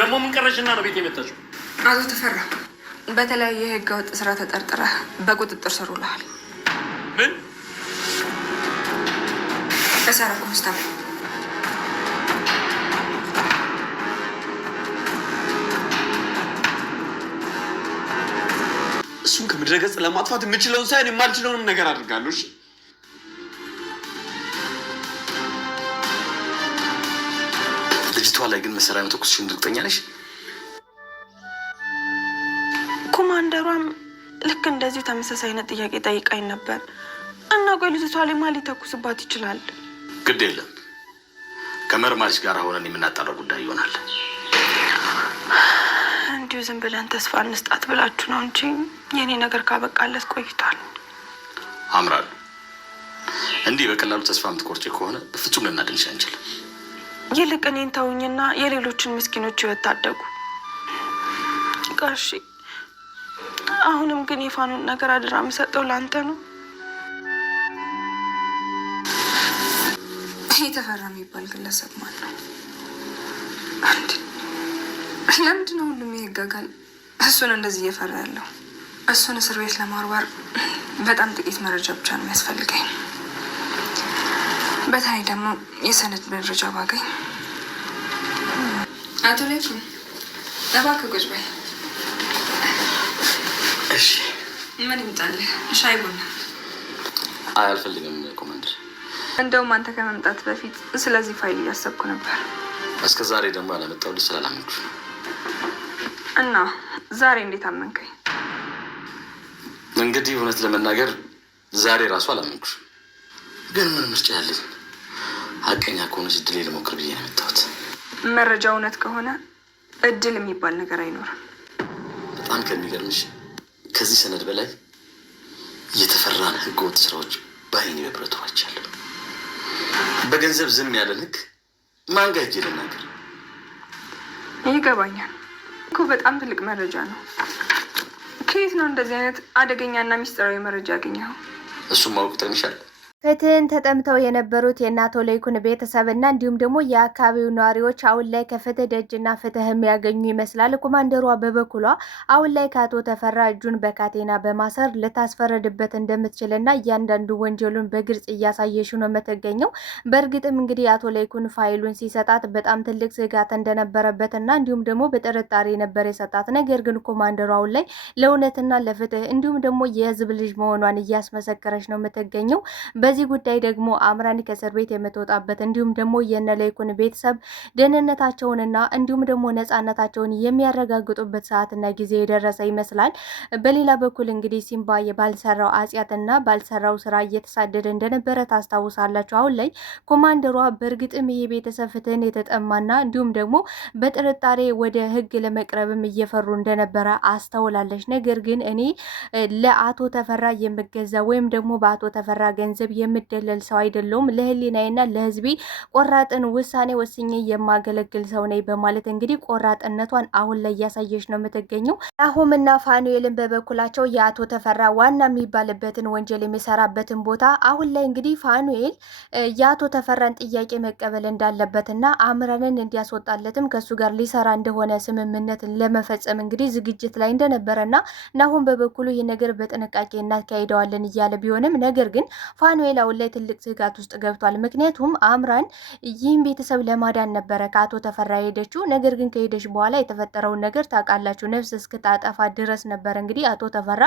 ደግሞ ምን ቀረሽና ነው ቤት የመጣችው? አቶ ተፈራ በተለያየ የህገ ወጥ ስራ ተጠርጥረህ በቁጥጥር ስር ውለሃል። ምን? እሰራ ኮንስታብል እሱን ከምድረ ገጽ ለማጥፋት የምችለውን ሳይሆን የማልችለውንም ነገር አድርጋለሁ። እሺ ልጅቷ ላይ ግን መሰሪያ መተኮስሽን እርግጠኛ ነሽ? ኮማንደሯም ልክ እንደዚሁ ተመሳሳይ አይነት ጥያቄ ጠይቃኝ ነበር እና ቆይ ልጅቷ ላይ ማን ሊተኩስባት ይችላል? ግድ የለም ከመርማሪሽ ጋር ሆነን የምናጣራው ጉዳይ ይሆናል። እንዲሁ ዝም ብለን ተስፋ እንስጣት ብላችሁ ነው እንጂ የኔ ነገር ካበቃለት ቆይቷል። አምራል እንዲህ በቀላሉ ተስፋ የምትቆርጪ ከሆነ በፍጹም ልናድንሽ አንችልም። ይልቅ እኔን ተውኝና የሌሎችን ምስኪኖች ህይወት ታደጉ። ጋሺ አሁንም ግን የፋኑን ነገር አደራ የምሰጠው ለአንተ ነው። የተፈራ የሚባል ግለሰብ ማን ነው? ለምንድን ነው ሁሉም ይጋጋል እሱን እንደዚህ እየፈራ ያለው? እሱን እስር ቤት ለማርባር በጣም ጥቂት መረጃ ብቻ ነው የሚያስፈልገኝ። በተለይ ደግሞ የሰነድ መረጃ ባገኝ። አቶ ሌኩ እባክህ ቁጭ በይ። እሺ ምን ይምጣልህ? ሻይ ቡና? አልፈልግም ኮማንደር። እንደውም አንተ ከመምጣት በፊት ስለዚህ ፋይል እያሰብኩ ነበር። እስከ ዛሬ ደግሞ ያላመጣሁልሽ ስላላመንኩሽ እና ዛሬ እንዴት አመንከኝ? እንግዲህ እውነት ለመናገር ዛሬ ራሱ አላመንኩሽ፣ ግን ምን ምርጫ ያለኝ? ሀቀኛ ከሆነች እድሌ ልሞክር ብዬ ነው የመጣሁት። መረጃ እውነት ከሆነ እድል የሚባል ነገር አይኖርም። በጣም ከሚገርምሽ ከዚህ ሰነድ በላይ የተፈራን ህገወጥ ስራዎች በአይኔ በብረቱ አይቻለሁ። በገንዘብ ዝም ያለን ህግ ማን ጋር ሄጄ ልናገር? ይገባኛል እኮ በጣም ትልቅ መረጃ ነው። ከየት ነው እንደዚህ አይነት አደገኛና ሚስጥራዊ መረጃ ያገኘኸው? እሱም ማወቅ ይጠቅምሻል። ፍትህን ተጠምተው የነበሩት የአቶ ለይኩን ቤተሰብና እንዲሁም ደግሞ የአካባቢው ነዋሪዎች አሁን ላይ ከፍትህ ደጅና ፍትህ የሚያገኙ ይመስላል። ኮማንደሯ በበኩሏ አሁን ላይ ከአቶ ተፈራ እጁን በካቴና በማሰር ልታስፈረድበት እንደምትችልና እያንዳንዱ ወንጀሉን በግልጽ እያሳየሽ ነው የምትገኘው። በእርግጥም እንግዲህ አቶ ለይኩን ፋይሉን ሲሰጣት በጣም ትልቅ ስጋት እንደነበረበትና እንዲሁም ደግሞ በጥርጣሬ ነበር የሰጣት። ነገር ግን ኮማንደሯ አሁን ላይ ለእውነትና ለፍትህ እንዲሁም ደግሞ የህዝብ ልጅ መሆኗን እያስመሰከረች ነው የምትገኘው። በዚህ ጉዳይ ደግሞ አምራን ከእስር ቤት የምትወጣበት እንዲሁም ደግሞ የነ ለይኩን ቤተሰብ ደህንነታቸውንና እንዲሁም ደግሞ ነጻነታቸውን የሚያረጋግጡበት ሰዓትና ጊዜ የደረሰ ይመስላል። በሌላ በኩል እንግዲህ ሲምባ ባልሰራው አጽያትና ባልሰራው ስራ እየተሳደደ እንደነበረ ታስታውሳላችሁ። አሁን ላይ ኮማንደሯ በእርግጥም ይሄ ቤተሰብ ፍትህን የተጠማና እንዲሁም ደግሞ በጥርጣሬ ወደ ህግ ለመቅረብም እየፈሩ እንደነበረ አስተውላለች። ነገር ግን እኔ ለአቶ ተፈራ የምገዛ ወይም ደግሞ በአቶ ተፈራ ገንዘብ የምደለል ሰው አይደለሁም። ለህሊናዬና ለህዝቤ ቆራጥን ውሳኔ ወስኜ የማገለግል ሰው ነኝ በማለት እንግዲህ ቆራጥነቷን አሁን ላይ እያሳየች ነው የምትገኘው። ናሆምና ፋኑኤልን በበኩላቸው የአቶ ተፈራ ዋና የሚባልበትን ወንጀል የሚሰራበትን ቦታ አሁን ላይ እንግዲህ ፋኑኤል የአቶ ተፈራን ጥያቄ መቀበል እንዳለበትና አምራንን እንዲያስወጣለትም ከሱ ጋር ሊሰራ እንደሆነ ስምምነት ለመፈጸም እንግዲህ ዝግጅት ላይ እንደነበረና ናሆም በበኩሉ ይህ ነገር በጥንቃቄ እናካሂደዋለን እያለ ቢሆንም ነገር ግን ፋኑኤል አሁን ላይ ትልቅ ስጋት ውስጥ ገብቷል። ምክንያቱም አምራን ይህን ቤተሰብ ለማዳን ነበረ ከአቶ ተፈራ ሄደችው። ነገር ግን ከሄደች በኋላ የተፈጠረውን ነገር ታውቃላችሁ። ነፍስ እስክታጠፋ ድረስ ነበር እንግዲህ አቶ ተፈራ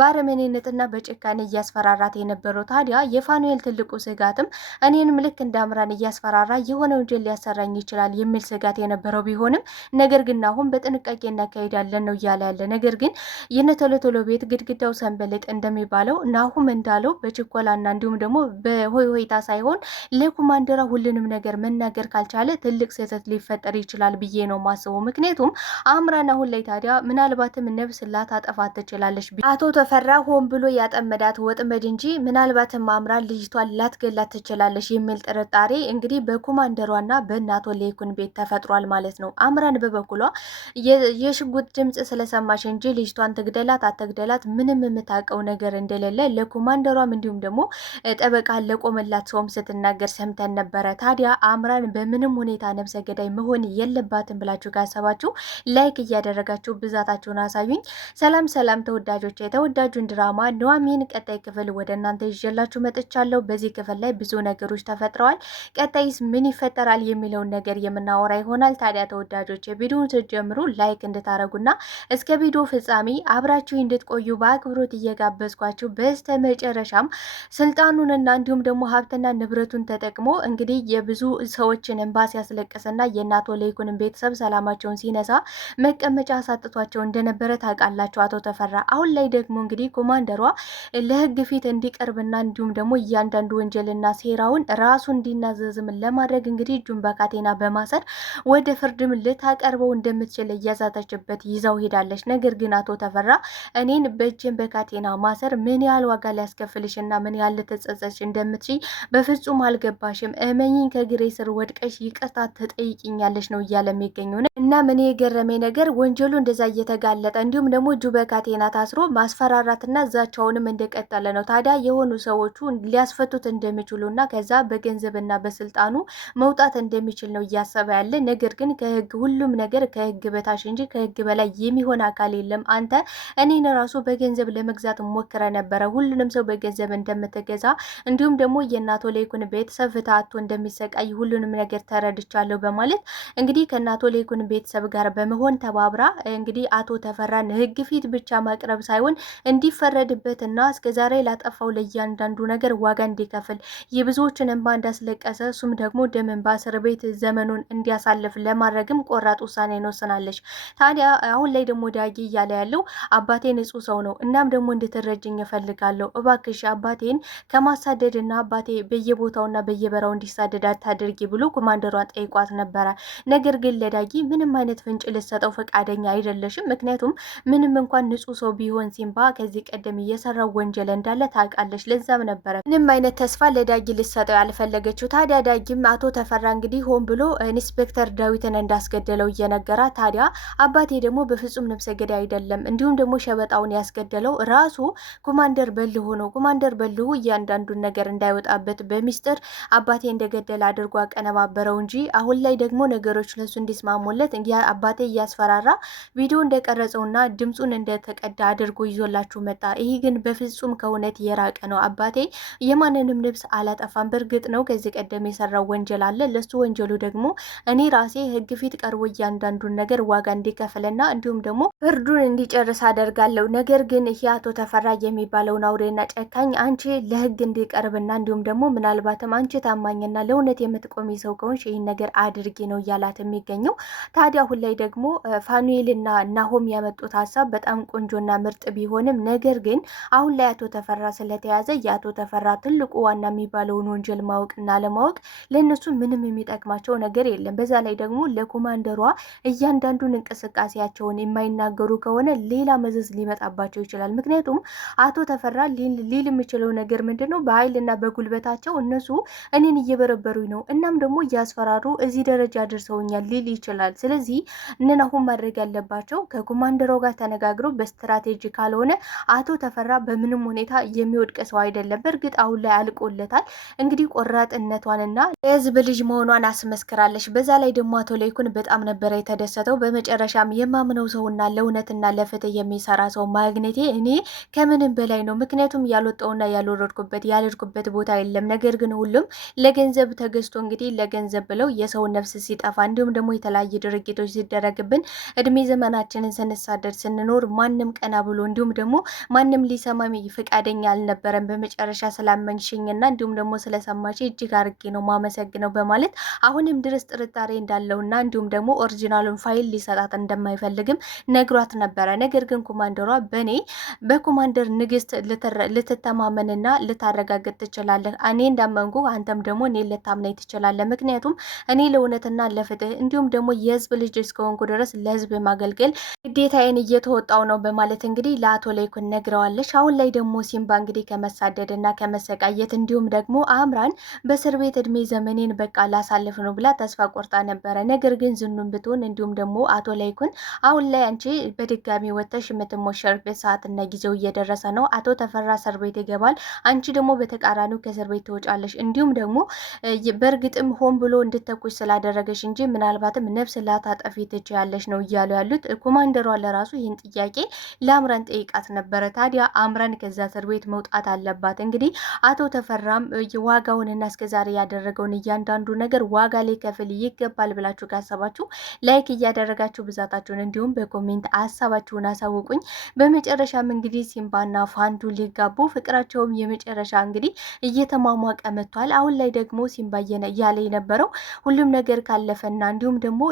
በአረመኔነትና በጭካኔ እያስፈራራት የነበረው። ታዲያ የፋኑኤል ትልቁ ስጋትም እኔንም ልክ እንደ አምራን እያስፈራራ የሆነ ወንጀል ሊያሰራኝ ይችላል የሚል ስጋት የነበረው ቢሆንም ነገር ግን አሁን በጥንቃቄ እናካሄዳለን ነው እያለ ያለ። ነገር ግን የነቶሎ ቤት ግድግዳው ሰንበሌጥ እንደሚባለው ናሁም እንዳለው በችኮላና እንዲሁም ደግሞ በሆይ ሆይታ ሳይሆን ለኮማንደሯ ሁሉንም ነገር መናገር ካልቻለ ትልቅ ስህተት ሊፈጠር ይችላል ብዬ ነው ማስበው። ምክንያቱም አምራን አሁን ላይ ታዲያ ምናልባትም ነፍስ ላታጠፋ ትችላለች። አቶ ተፈራ ሆን ብሎ ያጠመዳት ወጥመድ እንጂ ምናልባትም አምራን ልጅቷን ላትገላት ትችላለች የሚል ጥርጣሬ እንግዲህ በኮማንደሯና በእናቶ ለይኩን ቤት ተፈጥሯል ማለት ነው። አምራን በበኩሏ የሽጉጥ ድምጽ ስለሰማች እንጂ ልጅቷን ትግደላት አትግደላት ምንም የምታውቀው ነገር እንደሌለ ለኮማንደሯም እንዲሁም ደግሞ ጠበቃ ለቆመላት ሰውም ስትናገር ሰምተን ነበረ። ታዲያ አምራን በምንም ሁኔታ ነብሰ ገዳይ መሆን የለባትም ብላችሁ ካሰባችሁ ላይክ እያደረጋችሁ ብዛታችሁን አሳዩኝ። ሰላም ሰላም ተወዳጆች፣ የተወዳጁን ድራማ ኑሐሚን ቀጣይ ክፍል ወደ እናንተ ይዤላችሁ መጥቻለሁ። በዚህ ክፍል ላይ ብዙ ነገሮች ተፈጥረዋል። ቀጣይስ ምን ይፈጠራል የሚለውን ነገር የምናወራ ይሆናል። ታዲያ ተወዳጆች ቪዲዮውን ስትጀምሩ ላይክ እንድታረጉና እስከ ቪዲዮ ፍጻሜ አብራችሁ እንድትቆዩ በአክብሮት እየጋበዝኳችሁ በስተ መጨረሻም ስልጣኑንና እንዲሁም ደግሞ ሀብትና ንብረቱን ተጠቅሞ እንግዲህ የብዙ ሰዎችን እንባ ሲያስለቅስና የእናቶ ለይኩንን ቤተሰብ ሰላማቸውን ሲነሳ መቀመጫ አሳጥቷቸው እንደነበረ ታውቃላችሁ አቶ ተፈራ። አሁን ላይ ደግሞ እንግዲህ ኮማንደሯ ለህግ ፊት እንዲቀርብና እንዲሁም ደግሞ እያንዳንዱ ወንጀልና ሴራውን ራሱ እንዲናዘዝም ለማድረግ እንግዲህ እጁን በካቴና በማሰር ወደ ፍርድም ልታቀርበው እንደምትችል እያዛተችበት ይዛው ሄዳለች። ነገር ግን አቶ ተፈራ እኔን በእጅን በካቴና ማሰር ምን ያህል ዋጋ ሊያስከፍልሽና ምን ያህል ልትጸጸች እንደምትችይ በፍጹም አልገባሽም። እመኝኝ ከግሬ ስር ወድቀሽ ይቅርታ ትጠይቂኛለሽ ነው እያለ የሚገኘው እና ምን የገረመኝ ነገር ወንጀሉ እንደዛ እየተጋለጠ እንዲሁም ደግሞ እጁ በካቴና ታስሮ ማስፈራራትና ዛቻውንም እንደቀጠለ ነው። ታዲያ የሆኑ ሰዎቹ ሊያስፈቱት እንደሚችሉና ከዛ በገንዘብና በስልጣኑ መውጣት እንደሚችል ነው እያሰበ ያለ። ነገር ግን ከህግ ሁሉም ነገር ከህግ በታች እንጂ ከህግ በላይ የሚሆን አካል የለም። አንተ እኔን ራሱ በገንዘብ ለመግዛት ሞክረ ነበረ፣ ሁሉንም ሰው በገንዘብ እንደምትገዛ እንዲሁም ደግሞ የእናቶ ለይኩን ቤተሰብ ፍትሃቶ እንደሚሰቃይ ሁሉንም ነገር ተረድቻለሁ በማለት እንግዲህ ከእናቶ ለይኩን ቤተሰብ ጋር በመሆን ተባብራ እንግዲህ አቶ ተፈራን ህግ ፊት ብቻ ማቅረብ ሳይሆን እንዲፈረድበትና እስከዛሬ ላጠፋው ለእያንዳንዱ ነገር ዋጋ እንዲከፍል የብዙዎችን እንባ እንዳስለቀሰ እሱም ደግሞ ደም እንባ እስር ቤት ዘመኑን እንዲያሳልፍ ለማድረግም ቆራጥ ውሳኔ ወስናለች። ታዲያ አሁን ላይ ደግሞ ዳጊ እያለ ያለው አባቴ ንጹህ ሰው ነው፣ እናም ደግሞ እንድትረጅኝ እፈልጋለሁ፣ እባክሽ አባቴን ከማሳደድና አባቴ በየቦታውና በየበራው እንዲሳደድ አታድርጊ ብሎ ኮማንደሯን ጠይቋት ነበረ። ነገር ግን ለዳጊ ምንም አይነት ፍንጭ ልትሰጠው ፈቃደኛ አይደለሽም። ምክንያቱም ምንም እንኳን ንጹህ ሰው ቢሆን ሲምባ ከዚህ ቀደም እየሰራው ወንጀል እንዳለ ታውቃለች። ለዛም ነበረ ምንም አይነት ተስፋ ለዳጊ ልትሰጠው ያልፈለገችው። ታዲያ ዳጊም አቶ ተፈራ እንግዲህ ሆን ብሎ ኢንስፔክተር ዳዊትን እንዳስገደለው እየነገራ፣ ታዲያ አባቴ ደግሞ በፍጹም ነፍሰ ገዳይ አይደለም፣ እንዲሁም ደግሞ ሸበጣውን ያስገደለው ራሱ ኮማንደር በልሁ ነው። ኮማንደር በልሁ እያንዳንዱን ነገር እንዳይወጣበት በሚስጥር አባቴ እንደገደለ አድርጎ አቀነባበረው እንጂ አሁን ላይ ደግሞ ነገሮች ለሱ እንዲስማሙለት አባቴ እያስፈራራ ቪዲዮ እንደቀረጸውና ድምፁን እንደተቀዳ አድርጎ ይዞላችሁ መጣ። ይህ ግን በፍጹም ከእውነት የራቀ ነው። አባቴ የማንንም ልብስ አላጠፋም። በእርግጥ ነው ከዚህ ቀደም የሰራው ወንጀል አለ። ለሱ ወንጀሉ ደግሞ እኔ ራሴ ህግ ፊት ቀርቦ እያንዳንዱን ነገር ዋጋ እንዲከፍልና እንዲሁም ደግሞ ፍርዱን እንዲጨርስ አደርጋለሁ። ነገር ግን ይህ አቶ ተፈራ የሚባለውን አውሬና ጨካኝ አንቺ ለህግ እንዲቀርብና እንዲሁም ደግሞ ምናልባትም አንቺ ታማኝና ለእውነት የምትቆሚ ሰው ከሆንሽ ይህን ነገር አድርጊ ነው እያላት የሚገኘው። ታዲያ አሁን ላይ ደግሞ ፋኑኤልና ናሆም ያመጡት ሀሳብ በጣም ቆንጆና ምርጥ ቢሆንም ነገር ግን አሁን ላይ አቶ ተፈራ ስለተያዘ የአቶ ተፈራ ትልቁ ዋና የሚባለውን ወንጀል ማወቅና ለማወቅ ለእነሱ ምንም የሚጠቅማቸው ነገር የለም። በዛ ላይ ደግሞ ለኮማንደሯ እያንዳንዱን እንቅስቃሴያቸውን የማይናገሩ ከሆነ ሌላ መዘዝ ሊመጣባቸው ይችላል። ምክንያቱም አቶ ተፈራ ሊል የሚችለው ነገር ምንድን ነው? በኃይልና በጉልበታቸው እነሱ እኔን እየበረበሩኝ ነው፣ እናም ደግሞ እያስፈራሩ እዚህ ደረጃ ደርሰውኛል ሊል ይችላል። ስለዚህ እነን አሁን ማድረግ ያለባቸው ከኮማንደሯ ጋር ተነጋግረው በስትራቴጂ ካልሆነ አቶ ተፈራ በምንም ሁኔታ የሚወድቅ ሰው አይደለም። በእርግጥ አሁን ላይ አልቆለታል። እንግዲህ ቆራጥነቷንና የህዝብ ልጅ መሆኗን አስመስክራለች። በዛ ላይ ደግሞ አቶ ለይኩን በጣም ነበረ የተደሰተው። በመጨረሻም የማምነው ሰውና ለእውነትና ለፍትህ የሚሰራ ሰው ማግኘቴ እኔ ከምንም በላይ ነው። ምክንያቱም ያልወጣውና ያልሄድኩበት ቦታ የለም። ነገር ግን ሁሉም ለገንዘብ ተገዝቶ እንግዲህ ለገንዘብ ብለው የሰውን ነፍስ ሲጠፋ እንዲሁም ደግሞ የተለያየ ድርጊቶች ሲደረግብን እድሜ ዘመናችንን ስንሳደድ ስንኖር ማንም ቀና ብሎ እንዲሁም ደግሞ ማንም ሊሰማ ፈቃደኛ አልነበረም። በመጨረሻ ስላመንሽኝና እንዲሁም ደግሞ ስለሰማች እጅግ አርጌ ነው ማመሰግነው በማለት አሁንም ድረስ ጥርጣሬ እንዳለውና እንዲሁም ደግሞ ኦሪጂናሉን ፋይል ሊሰጣት እንደማይፈልግም ነግሯት ነበረ። ነገር ግን ኮማንደሯ በኮማንደር ንግስት ልትተማመንና ልታረጋግጥ ትችላለህ። እኔ እንዳመንኩ አንተም ደግሞ እኔ ልታምነኝ ትችላለህ። ምክንያቱም እኔ ለእውነትና ለፍትህ እንዲሁም ደግሞ የህዝብ ልጅ እስከሆንኩ ድረስ ለህዝብ ማገልገል ግዴታዬን እየተወጣው ነው በማለት እንግዲህ ለአቶ ለይኩን ነግረዋለች። አሁን ላይ ደግሞ ሲምባ እንግዲህ ከመሳደድና ከመሰቃየት እንዲሁም ደግሞ አምራን በእስር ቤት እድሜ ዘመኔን በቃ ላሳልፍ ነው ብላ ተስፋ ቆርጣ ነበረ። ነገር ግን ዝኑን ብትሆን እንዲሁም ደግሞ አቶ ለይኩን አሁን ላይ አንቺ በድጋሚ ወጥተሽ የምትሞሸርበት ሰዓትና ጊዜው እየደረሰ ነው። አቶ ተፈራ እስር ቤት ይገባል፣ አንቺ ደግሞ በተቃራኒው ከእስር ቤት ትወጫለሽ፣ እንዲሁም ደግሞ በእርግጥም ሆን ብሎ እንድተኩሽ ስላደረገሽ እንጂ ምናልባትም ነፍስ ላታጠፊ ትችያለሽ ነው እያሉ ያሉት። ኮማንደሯ ለራሱ ይህን ጥያቄ ለአምራን ጠይቃት ነበረ። ታዲያ አምራን ከዛ እስር ቤት መውጣት አለባት። እንግዲህ አቶ ተፈራም ዋጋውንና እስከዛሬ ያደረገውን እያንዳንዱ ነገር ዋጋ ሊከፍል ይገባል ብላችሁ ካሰባችሁ ላይክ እያደረጋችሁ ብዛታችሁን እንዲሁም በኮሜንት ሀሳባችሁን አሳውቁኝ። በመጨረሻም እንግዲህ ሲምባና ፋንዱ ሊጋቡ ፍቅራቸውም የመጨረሻ እንግዲህ እየተሟሟቀ መጥቷል። አሁን ላይ ደግሞ ሲምባ እያለ የነበረው ሁሉም ነገር ካለፈና እንዲሁም ደግሞ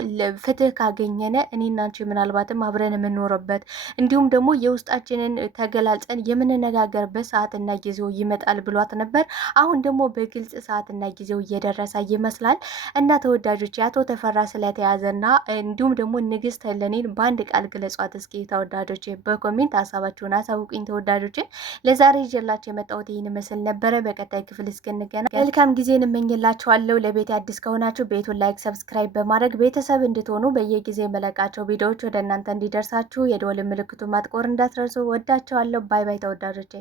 ፍትህ ካገኘነ እኔና አንቺ ምናልባትም አብረን የምንኖርበት እንዲሁም ደግሞ የውስጣችንን ተገላልጸን የምንነጋገርበት ሰዓትና ጊዜው ይመጣል ብሏት ነበር። አሁን ደግሞ በግልጽ ሰዓትና ጊዜው እየደረሰ ይመስላል። እና ተወዳጆች አቶ ተፈራ ስለተያዘና እንዲሁም ደግሞ ንግስት ሄለኔን በአንድ ቃል ግለጿት እስኪ ተወዳጆች፣ በኮሜንት ሀሳባችሁን አሳውቁኝ። ተወዳጆች ለዛሬ ይዤላችሁ የመጣሁት ይህን ምስል ነበረ። በቀጣይ ክፍል እስክንገናኝ መልካም ጊዜን እመኝላችኋለሁ። ለቤት አዲስ ከሆናችሁ ቤቱን ላይክ፣ ሰብስክራይብ በማድረግ ቤተሰብ እንድትሆኑ በየጊዜ መለቃቸው ቪዲዮዎች ወደ እናንተ እንዲደርሳችሁ የደወል ምልክቱን ማጥቆር እንዳትረሱ። ወዳቸዋለሁ። ባይ ባይ ተወዳጆቼ።